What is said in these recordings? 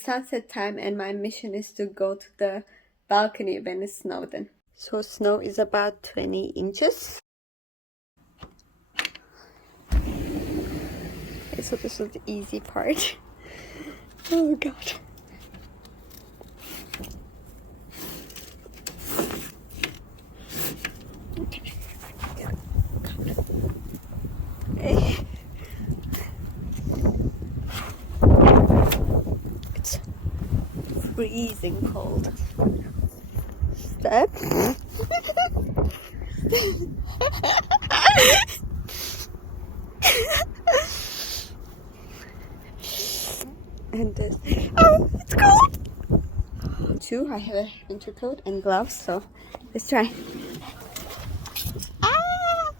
It's sunset time and my mission is to go to the balcony when it's snowed. So snow is about 20 inches. Okay, so this was the easy part. Oh god. Okay. Okay. It's freezing cold. Step. And this. Oh, it's cold! Two, I have a winter coat and gloves, so let's try. Ah!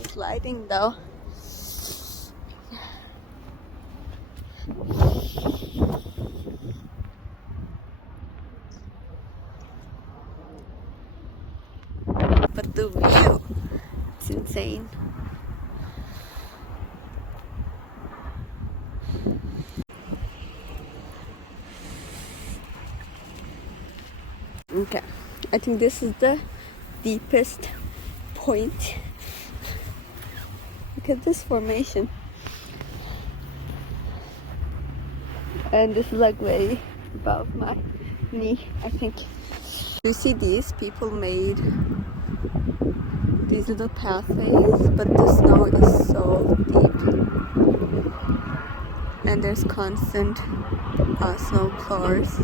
It's lighting though. But the view, it's insane. Okay, I think this is the deepest point. Look at this formation. And this is like way above my knee, I think. You see these people made these little pathways, but the snow is so deep. And there's constant snow floors.